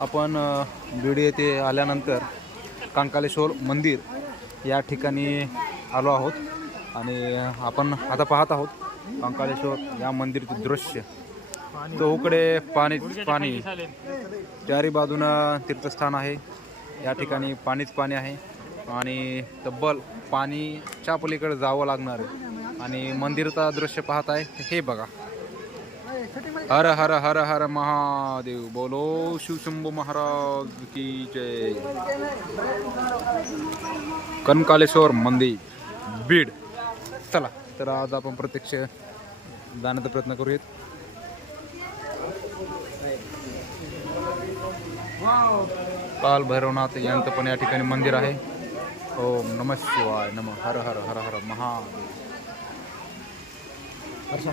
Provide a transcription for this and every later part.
आपण बीड येथे आल्यानंतर कंकालेश्वर मंदिर या ठिकाणी आलो आहोत आणि आपण आता पाहत आहोत कंकालेश्वर या मंदिरचे दृश्य. चौकडे पाणी पाणी. चारी बाजूनं तीर्थस्थान आहे. या ठिकाणी पाणीच पाणी आहे आणि तब्बल पाणीच्या पलीकडे जावं लागणार आहे. आणि मंदिरचा दृश्य पाहत आहे हे बघा. हर हर हर हर महादेव। बोलो शिवशंभू महाराज की जय। कनकालेश्वर मंदिर बीड। चला तर आज आपण प्रत्यक्ष जाण्याचा प्रयत्न करूयात. काल भैरवनाथ यांचं पण या ठिकाणी मंदिर आहे. ओम नम शिवाय नम. हर हर हर हर महादेव. अच्छा.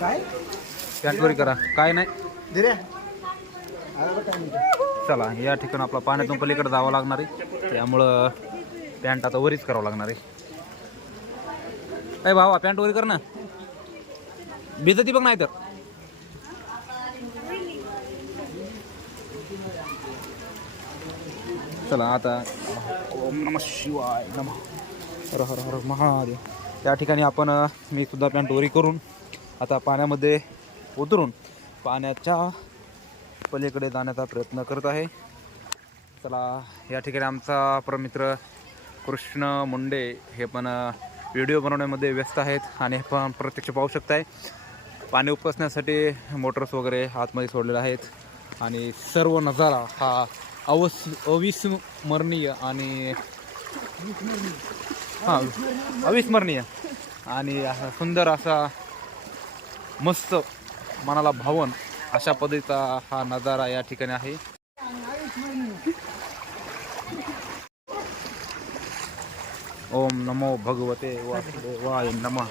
काय? पॅटवरी करा. काय नाही. चला या ठिकाणी आपला पाण्यातून पलीकडे जावं लागणार आहे. त्यामुळं पॅन्ट आता वरीच करावं लागणार आहे. काय भावा पॅन्ट वरी कर ना. भिजती बघ नाही तर चला आता ओम नम शिवाय नम. हर हर हर महादेव. या ठिकाणी आपण मी सुद्धा पॅन्ट वरी करून आता पाण्यामध्ये उतरून पाण्याच्या पलीकडे जाण्याचा प्रयत्न करत आहे. चला या ठिकाणी आमचा परमित्र कृष्ण मुंडे हे पण व्हिडिओ बनवण्यामध्ये व्यस्त आहेत आणि हे पण प्रत्यक्ष पाहू शकताय. पाणी उपसण्यासाठी मोटर्स वगैरे आतमध्ये सोडलेले आहेत आणि सर्व नजारा हा अवस अविस्मरणीय आणि हां अविस्मरणीय. आणि असा सुंदर असा मस्त मनाला भावन अशा पद्धतीचा हा नजारा या ठिकाणी आहे. ओम नमो भगवते वासुदेवाय नमः.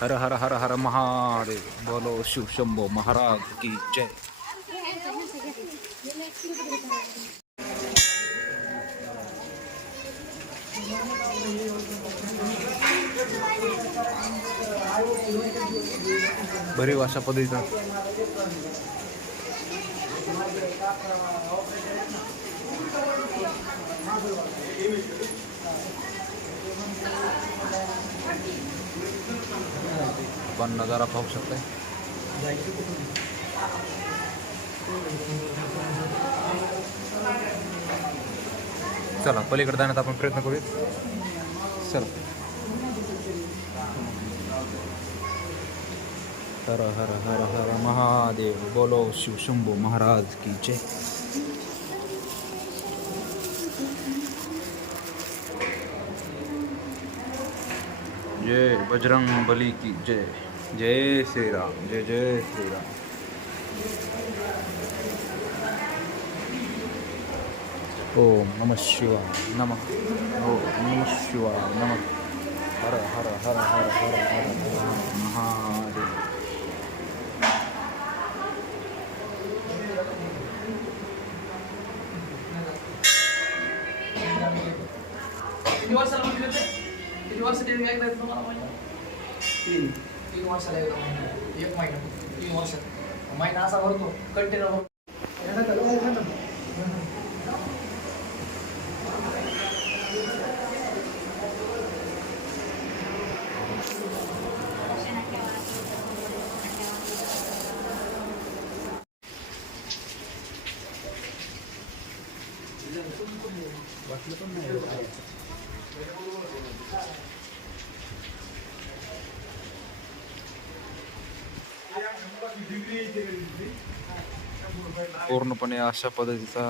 हर हर हर हर महादेव. बोलो शिव शंभो महाराज की जय. बरी अशा पद्धतीचा. आपण नजारा पाहू शकताय. चला पलीकडे जाण्याचा आपण प्रयत्न करूया चला. हर हर हर हर महादेव बोलो शिव शंभू महाराज की जय. जय बजरंग बली की जय. जय श्री राम जय जय श्री राम ओम नमः शिवाय नमः ओम नमः शिवाय नमः हर हर हर हर हर हर हर महादेव किती वर्षाला म्हणले होते किती वर्ष ट्रेनिंग एकदा येतं तुम्हाला महिना तीन तीन वर्षाला एकदा महिना एक महिना तीन वर्षात महिना असा भरतो कंटिन्यू पूर्णपणे अशा पद्धतीचा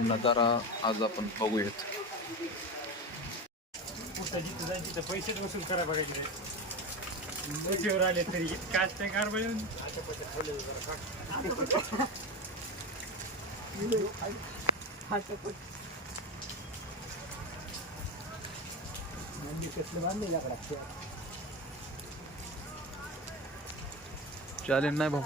नजारा आज आपण बघूयात. पैसेच वसूल करा बघायचे आले तरी काच ते येऊन चालेल नाही भाऊ.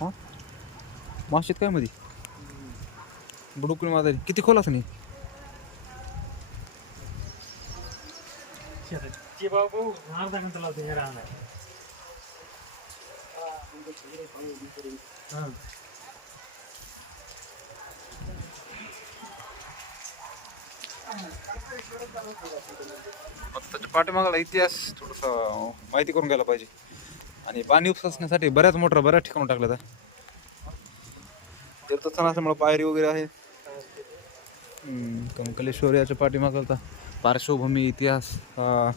हा? माशीत काय मध्ये बुडुकुणी माझा किती खोल असं नाही बाबू अर्धा घंटा लावतो हे राहणार. त्याच्या पाठीमागाला इतिहास थोडासा माहिती करून घ्यायला पाहिजे. आणि पाणी उपसण्यासाठी बऱ्याच मोटर बऱ्याच ठिकाणी टाकल्या तर तीर्थस्थान असल्यामुळे पायरी वगैरे आहे. कंकलेश्वर याच्या पाठीमागाला तर पार्श्वभूमी इतिहास हा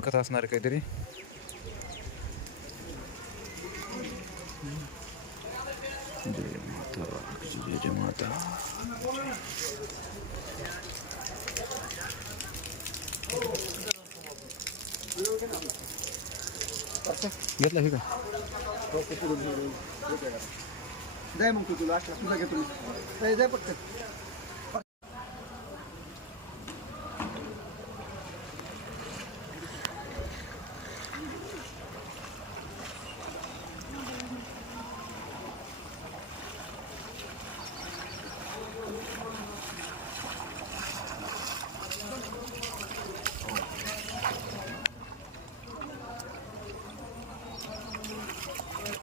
कथा असणार आहे काहीतरी. जय माता जय जय माता घेतला हे का जाय मग तू तुला तुझा घेतो मी जाय पटकन